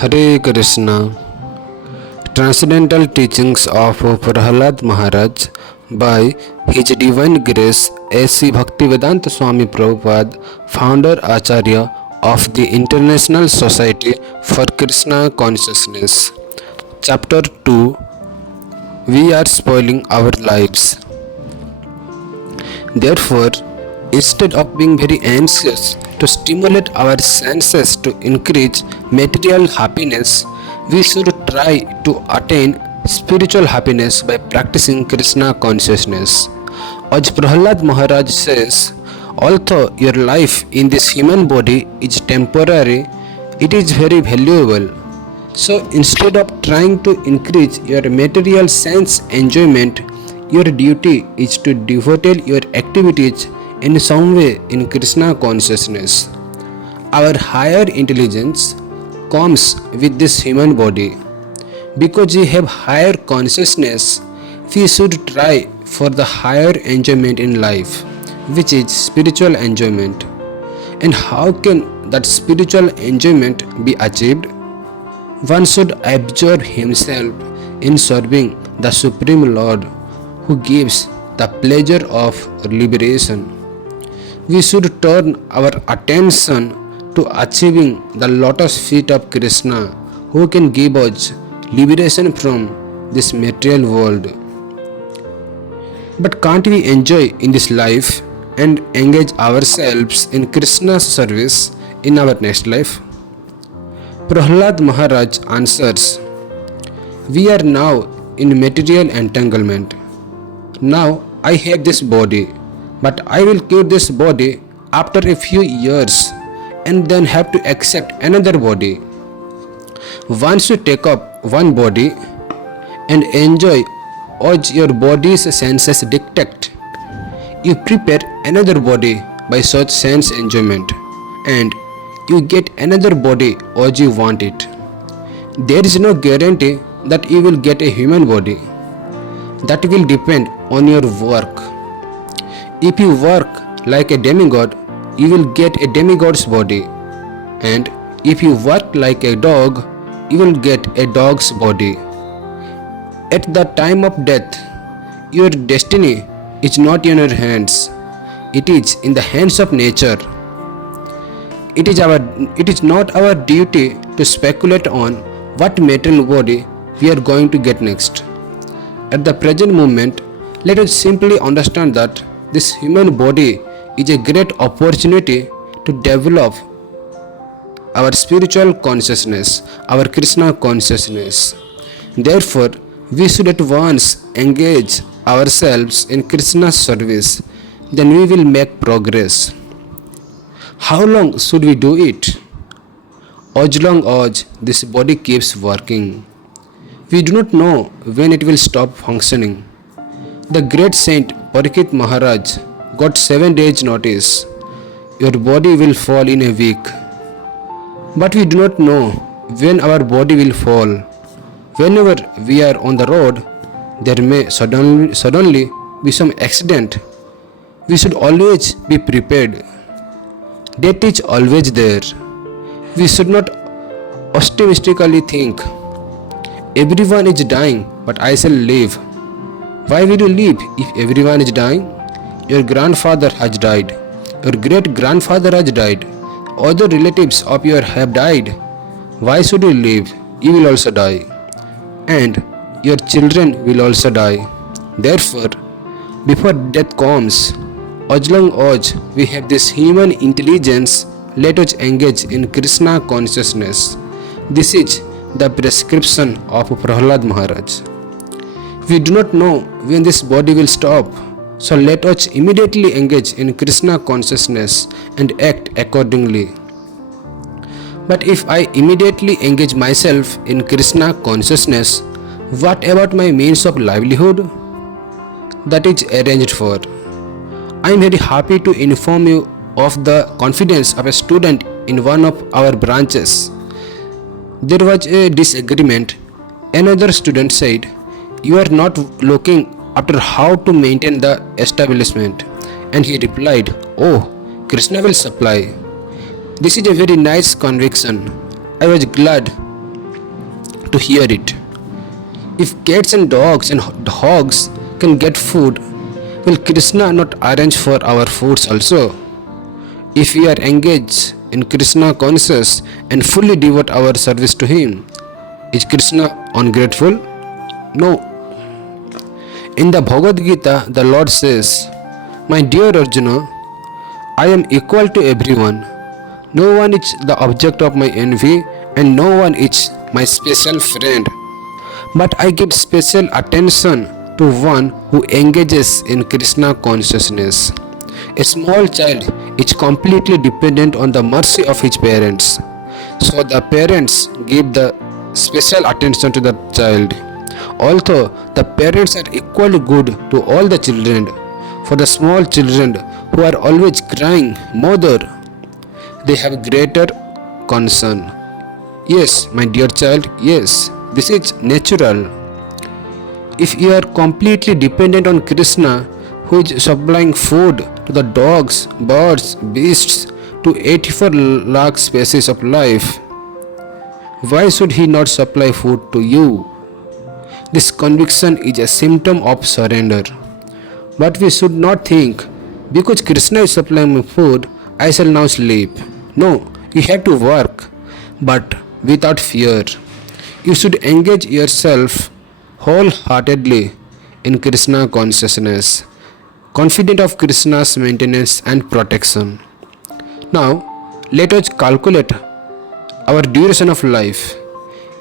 Hare Krishna. Transcendental Teachings of Prahlad Maharaj by Hjs Divine Grace A.C. Bhaktivedanta Swami Prabhupada, founder Acharya of the International Society for Krishna Consciousness. Chapter 2. We are spoiling our lives. Therefore, instead of being very anxious to stimulate our senses to increase material happiness, we should try to attain spiritual happiness by practicing Krishna consciousness. As Prahlad Maharaj says, although your life in this human body is temporary, it is very valuable. So instead of trying to increase your material sense enjoyment, your duty is to devote your activities in some way in Krishna consciousness. Our higher intelligence comes with this human body. Because we have higher consciousness, we should try for the higher enjoyment in life, which is spiritual enjoyment. And how can that spiritual enjoyment be achieved? One should absorb himself in serving the Supreme Lord who gives the pleasure of liberation. We should turn our attention to achieving the lotus feet of Krishna who can give us liberation from this material world. But can't we enjoy in this life and engage ourselves in Krishna's service in our next life? Prahlad Maharaj answers, we are now in material entanglement. Now I have this body, but I will keep this body after a few years and then have to accept another body. Once you take up one body and enjoy as your body's senses dictate, you prepare another body by such sense enjoyment and you get another body as you want it. There is no guarantee that you will get a human body. That will depend on your work. If you work like a demigod, you will get a demigod's body. And if you work like a dog, you will get a dog's body. At the time of death, your destiny is not in your hands. It is in the hands of nature. It is not our duty to speculate on what material body we are going to get next. At the present moment, let us simply understand that this human body is a great opportunity to develop our spiritual consciousness, our Krishna consciousness. Therefore, we should at once engage ourselves in Krishna's service, then we will make progress. How long should we do it? As long as this body keeps working. We do not know when it will stop functioning. The great saint Prahlad Maharaj got 7 days notice. Your body will fall in a week. But we do not know when our body will fall. Whenever we are on the road, there may suddenly be some accident. We should always be prepared. Death is always there. We should not optimistically think, everyone is dying, but I shall live. Why will you live if everyone is dying? Your grandfather has died. Your great-grandfather has died. Other relatives of yours have died. Why should you live? You will also die. And your children will also die. Therefore, before death comes, as long as we have this human intelligence, let us engage in Krishna consciousness. This is the prescription of Prahlad Maharaj. We do not know when this body will stop, so let us immediately engage in Krishna consciousness and act accordingly. But if I immediately engage myself in Krishna consciousness, what about my means of livelihood? That is arranged for. I am very happy to inform you of the confidence of a student in one of our branches. There was a disagreement. Another student said, you are not looking after how to maintain the establishment. And he replied, oh, Krishna will supply. This is a very nice conviction. I was glad to hear it. If cats and dogs and hogs can get food, will Krishna not arrange for our foods also? If we are engaged in Krishna conscious and fully devote our service to Him, is Krishna ungrateful? No. In the Bhagavad Gita, the Lord says, "My dear Arjuna, I am equal to everyone. No one is the object of my envy and no one is my special friend. But I give special attention to one who engages in Krishna consciousness. A small child is completely dependent on the mercy of his parents. So the parents give the special attention to the child. Although the parents are equally good to all the children, for the small children who are always crying, Mother, they have greater concern. Yes, my dear child, yes, this is natural. If you are completely dependent on Krishna, who is supplying food to the dogs, birds, beasts, to 84 lakh species of life, why should He not supply food to you? This conviction is a symptom of surrender. But we should not think, because Krishna is supplying me food, I shall now sleep. No, you have to work, but without fear. You should engage yourself wholeheartedly in Krishna consciousness, confident of Krishna's maintenance and protection. Now, let us calculate our duration of life.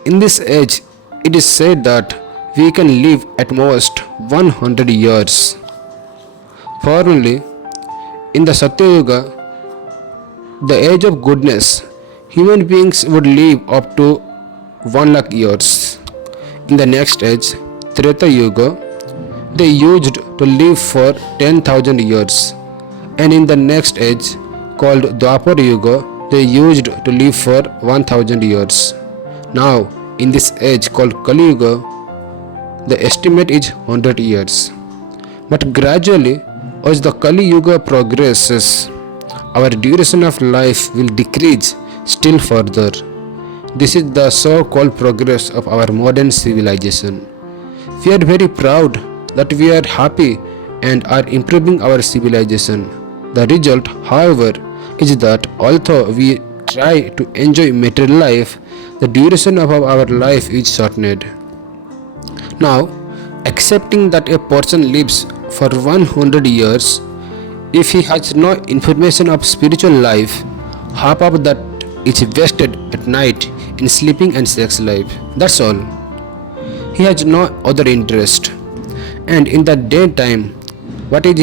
In this age, it is said that we can live at most 100 years. Formerly, in the Satya Yuga, the age of goodness, human beings would live up to 1 lakh years. In the next age, Treta Yuga, they used to live for 10,000 years. And in the next age, called Dwapar Yuga, they used to live for 1,000 years. Now, in this age called Kali Yuga, the estimate is 100 years. But gradually, as the Kali Yuga progresses, our duration of life will decrease still further. This is the so-called progress of our modern civilization. We are very proud that we are happy and are improving our civilization. The result, however, is that although we try to enjoy material life, the duration of our life is shortened. Now, accepting that a person lives for 100 years, if he has no information of spiritual life, half of that is wasted at night in sleeping and sex life. That's all. He has no other interest. And in the daytime, what is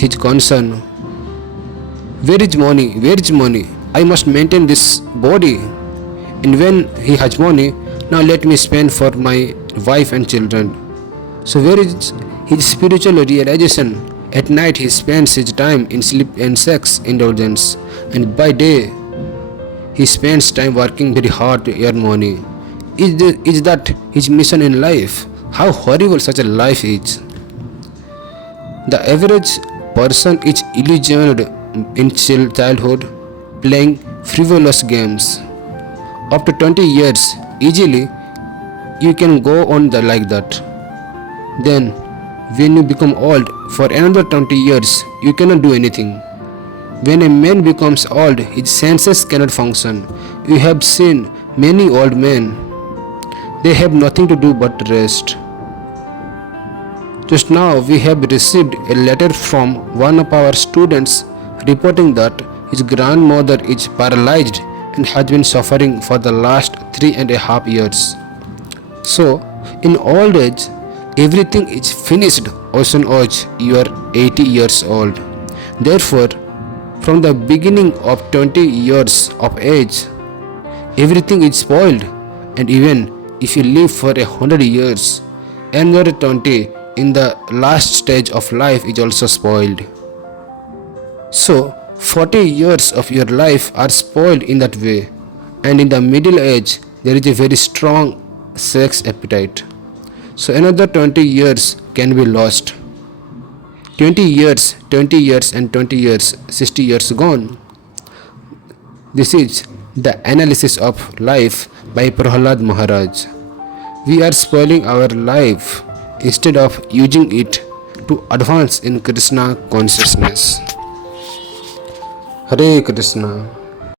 his concern? Where is money? Where is money? I must maintain this body. And when he has money, now let me spend for my wife and children. So where is his spiritual realization? At night he spends his time in sleep and sex indulgence, and by day he spends time working very hard to earn money. Is that his mission in life? How horrible such a life is. The average person is illusioned in childhood, playing frivolous games. After 20 years, easily you can go on like that. Then, when you become old, for another 20 years, you cannot do anything. When a man becomes old, his senses cannot function. You have seen many old men. They have nothing to do but rest. Just now, we have received a letter from one of our students reporting that his grandmother is paralyzed and has been suffering for the last 3.5 years. So, in old age, everything is finished as soon as you are 80 years old. Therefore, from the beginning of 20 years of age, everything is spoiled, and even if you live for 100 years, another 20 in the last stage of life is also spoiled. So, 40 years of your life are spoiled in that way, and in the middle age, there is a very strong sex appetite. So another 20 years can be lost. 20 years, 20 years and 20 years, 60 years gone. This is the analysis of life by Prahlad Maharaj. we are spoiling our life instead of using it to advance in Krishna consciousness. Hare Krishna.